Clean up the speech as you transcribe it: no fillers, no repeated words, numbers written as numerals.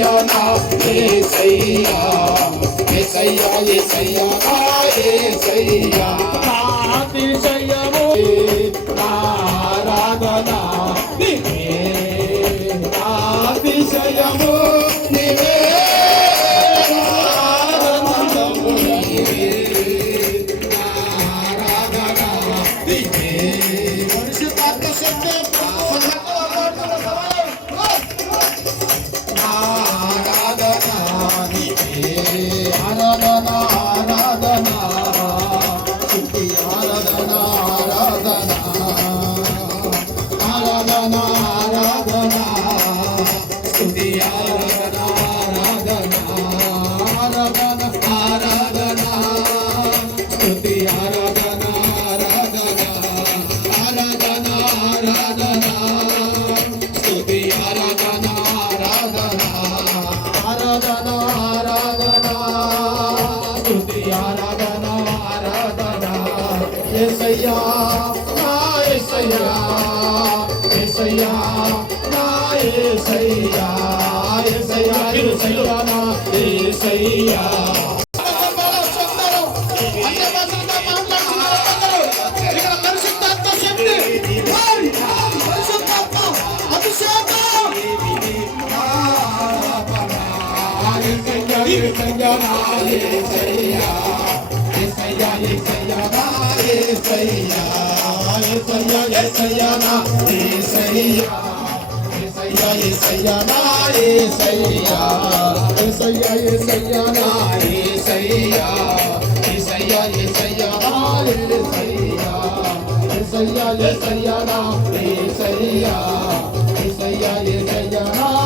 యేసయ్యా నా యేసయ్యా యేసయ్యా యేసయ్యా నా యేసయ్యా అతిశయము ఆరాధన నీవే అతిశయము నీవే ఆనందము నీవే ఆరాధన నీవే పరిశుద్ధాత్మ శక్తి యేసయ్యా నా యేసయ్యా యేసయ్యా నా యేసయ్యా యేసయ్యా యేసయ్యా నా యేసయ్యా యేసయ్యా నా యేసయ్యా యేసయ్యా యేసయ్యా నా యేసయ్యా యేసయ్యా యేసయ్యా నా యేసయ్యా యేసయ్యా యేసయ్యా నా యేసయ్యా యేసయ్యా యేసయ్యా నా యేసయ్యా యేసయ్యా యేసయ్యా నా యేసయ్యా యేసయ్యా యేసయ్యా నా యేసయ్యా యేసయ్యా యేసయ్యా నా